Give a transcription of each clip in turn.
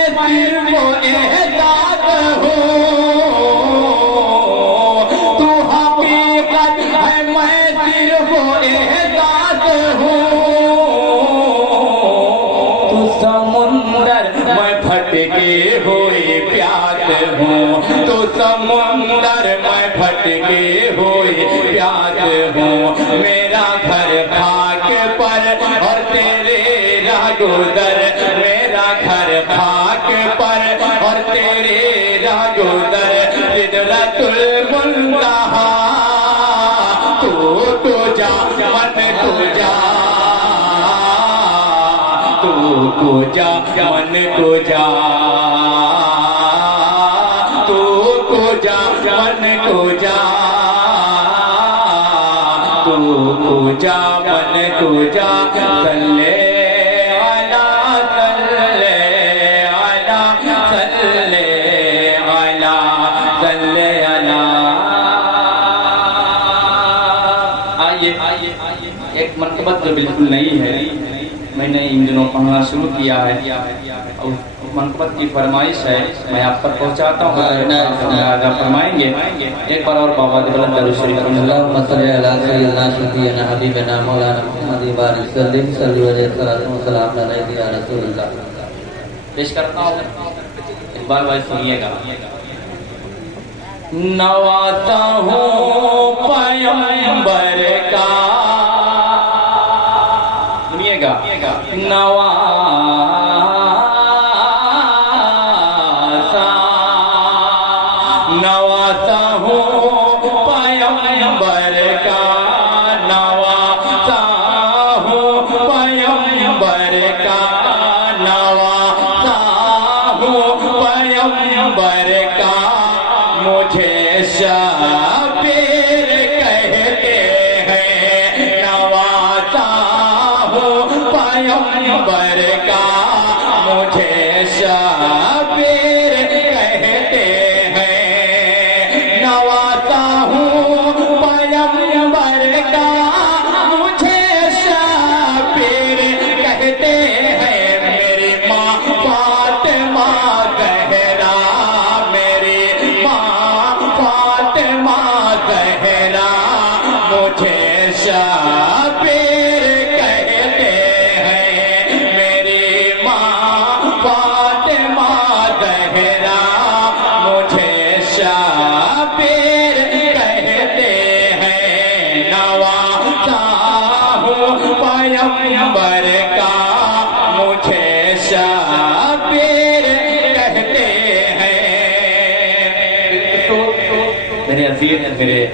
میں صرف احساس ہوں، تو حقیقت ہے میں صرف احساس ہوں، تو سمندر میں بھٹکے ہوئے پیاس ہوں، تو سمندر میں بھٹکے ہوئے پیاس ہوں، میرا گھر خاک پر اور تیرے راہ گزر، میرا گھر خاک پر اور تیرے راہ گزر، سدرۃ المنتہا تو جا من تو جا، تو جا من تو جا، تو جا من تو جا، تو جا من تو جا، صلی علی صلی علی صلی علی صلی علی۔ آئیے ایک منقبت جو بالکل نئی ہے، میں نے ان دنوں پڑھنا شروع کیا ہے، اور منقبت کی فرمائش ہے، میں آپ پر پہنچاتا ہوں، آگاہ فرمائیں گے۔ ایک بار اور بابا بلند درود شریف اللہم صلی علی سیدنا شفیعنا حبیبنا مولانا محمد بارک وسلم، صلی اللہ وسلم علیہ یا رسول اللہ۔ پیش کرتا ہوں، ایک بار بھائی سنیے گا۔ نواتا ہوں پیغمبر کا، سنیے گا، نواتا ہوں پیغمبر کا، نواتا ہوں پیغمبر کا، نواتا ہوں پیغمبر کا، مجھے شبیر کہتے ہیں، نواتا ہوں پیغمبر کا، مجھے شبیر کہتے ہیں، نواتا ہوں پیغمبر کا، مجھے شبیر کہتے ہیں، میری ماں فاطمہ زہرا، میری ماں فاطمہ زہرا، مجھے شبیر کہتے ہیں، میری ماں فاطمہ زہرا، مجھے شبیر کہتے ہیں، نواتا ہوں پیغمبر کا، مجھے شبیر کہتے ہیں۔ میرے عزیز، میرے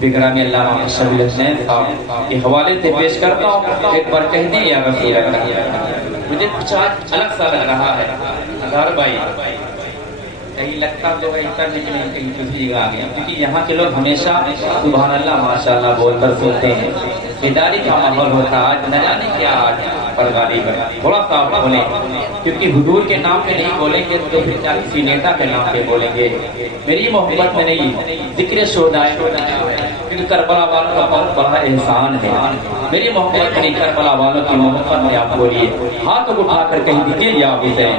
بگرامی علامہ شبیر حسین صاحب یہ حوالے سے پیش کرتا ہوں، ایک بار کہہ دیں یا رسول اللہ۔ مجھے کچھ آج الگ سا لگ رہا ہے، اظہر بھائی کہیں لگتا تو ہے اتر لیکن کہیں دوسری جگہ آ گیا، کیونکہ یہاں کے لوگ ہمیشہ سبحان اللہ ماشاءاللہ بول کر سنتے ہیں، بیداری کا ماحول ہوتا ہے، آج نہ جانے کیا آج پر غالب ہے، تھوڑا سا آپ بولیں، کیونکہ حضور کے نام پہ نہیں بولیں گے تو پھر کیا کسی نیتا کے نام پہ بولیں گے۔ میری محبت میں نہیں، ذکر شہدائے کیونکہ کربلا والوں کا بہت بڑا احسان ہے، میری محبت میں نہیں، کربلا والوں کی محبت میں آپ بولیے، ہاتھ اٹھا کر کہیں دیجیے یا حسین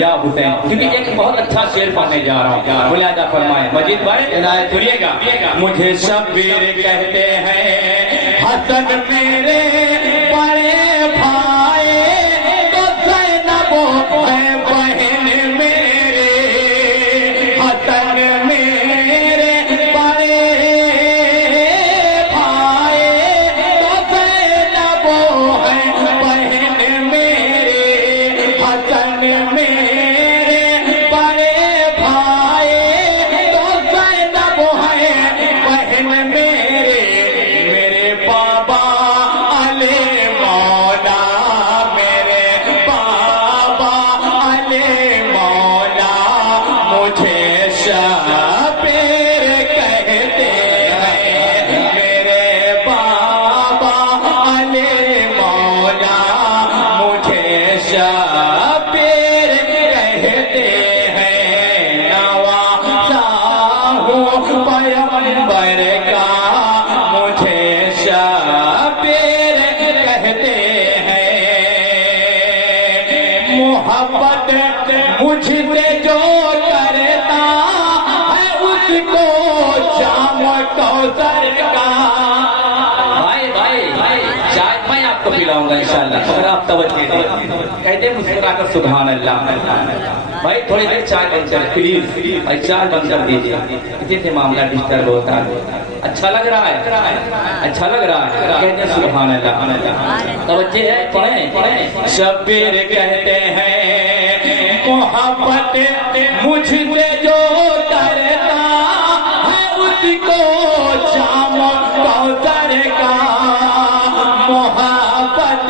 یا حسین، کیونکہ ایک بہت اچھا شعر پڑھنے جا رہا ہوں، ملاحظہ فرمائیں مجید بھائی عنایت سنیے گا۔ مجھے شبیر کہتے ہیں، حسن میرے بڑے بھائی، تو زینب ہے بہن میرے، حسن میرے بڑے بھائی، تو زینب ہے بہن میرے، حسن میرے بڑے بھائی، تو زینب ہے بہن میرے، میرے بابا علی مولا، میرے بابا علی مولا، مجھے شبیر کہتے ہیں، میرے بابا علی مولا، مجھے شبیر محبت مجھ سے جو کرتا ہے اس کو جام کوثر کا. بھائی چائے میں آپ کو پلاؤں گا انشاءاللہ اگر آپ توجہ دیں. کہتے ہیں مسکرا کر سبحان اللہ. بھائی تھوڑی دیر چائے بند کر پلیز. بھائی چائے بند کر دیجیے. اسی سے معاملہ ڈسٹرب ہوتا ہے. اچھا لگ رہا ہے؟ اچھا لگ رہا ہے؟ کہتے ہیں سبحان اللہ. توجہ ہے؟ پڑھیں. شبیر کہتے ہیں محبت مجھ سے جو کرتا ہے اس کو جام کوثر کا. محبت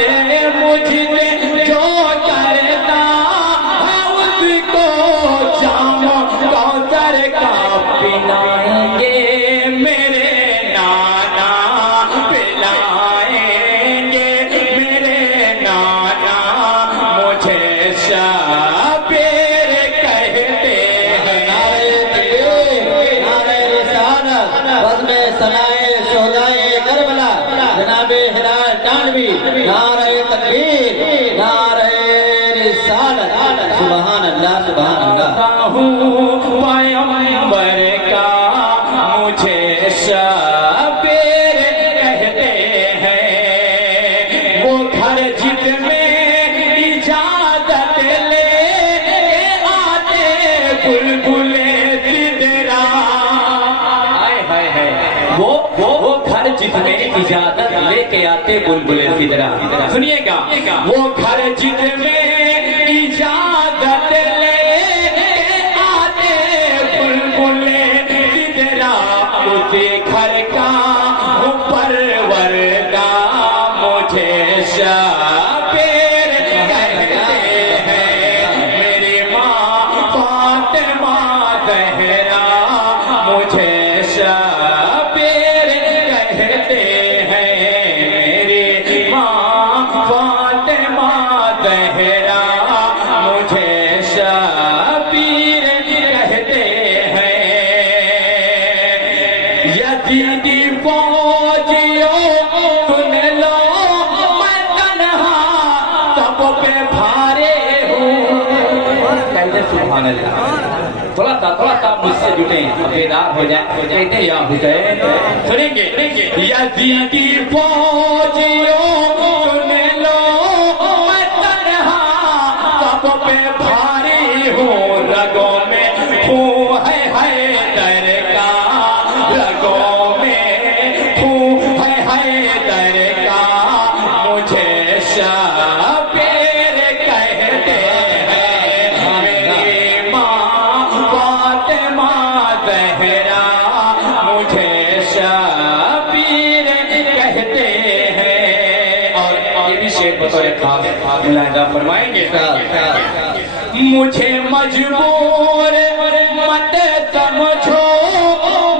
مجھ سے جو کرتا ہے اس کو جام کوثر کا. پلائیں گے میرے نانا, پلائیں گے میرے نانا, مجھے شبیر کہتے ہیں. نعرہ رسالت بزم ثنائے شہدائے کربلا جناب ہلال ٹانوی. نعرہ تکبیر, نعرہ رسالت. سبحان اللہ سبحان اللہ. پیغمبر کا مجھے شبیر کہتے ہیں. وہ گھر جت میں اجازت لے آتے بلبلے سدرا. وہ گھر جت میں اجازت لے کے آتے بلبلے سدرا. سنیے گا. وہ گھر جت میں اجازت لے آتے بلبلے سدرا. اسی گھر کا پروردا مجھے شبیر کہتے ہیں. میری ماں فاطمہ زہرا مجھے شبیر کہتے ہیں. میری ماں فاطمہ زہرا مجھے شبیر کہتے ہیں. یزیدی فوجیوں سن لو میں تنہا سب پہ بھارے ہوں. کہتے سبحان اللہ. تھوڑا سا مجھ سے جڑیں, بیدار ہو جائیں. کہتے ہیں یا حسین. سنیں گے. یزیدی فوجیوں سن لو میں تنہا سب پہ بھاری ہوں. رگوں میں خون ہے حیدر کا, رگوں میں خون ہے حیدر کا. مجھے شبیر کہتے ہیں. میری ماں فاطمہ زہرا مجھے شبیر کہتے ہیں. اور یہ بھی شعر بطور خاص ملاحظہ فرمائیں گے. مجھے مجبور مت سمجھو,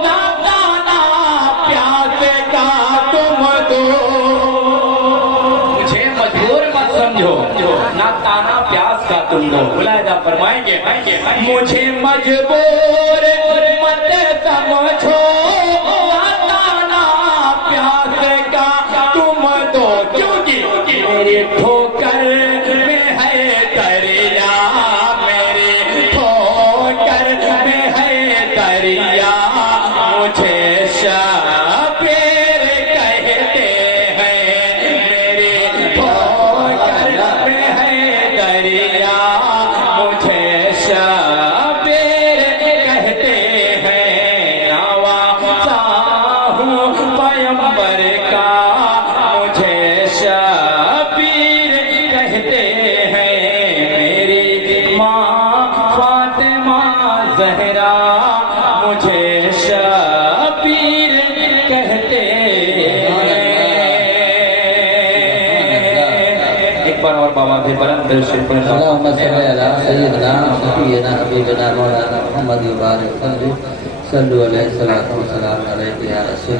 نادانا پیاس کا تم دو. مجھے مجبور مت سمجھو, نادانا پیاس کا تم دو. ملاحظہ فرمائیں گے. مجھے مجبور مت سمجھو, نادانا پیاس کا تم دو. کیونکہ میری ٹھوکر میں ہے دریا, میری ٹھوکر میں ہے دریا. مجھے شبیر کہتے ہیں. میری ٹھوکر میں ہے دریا. مجھے شبیر کہتے ہیں. نواسا ہوں پیغمبر کا مجھے شبیر کہتے ہیں. میری ماں فاطمہ زہرا مجھے شبیر کہتے ہیں. ایک بار اور بابا بھی بلند دل سے پڑھنا. اللہم صلی علی سیدنا شفیعنا حبیبنا مولانا محمد وبارک وسلم. صلو علیہ الصلوۃ والسلام علیہ یا رسول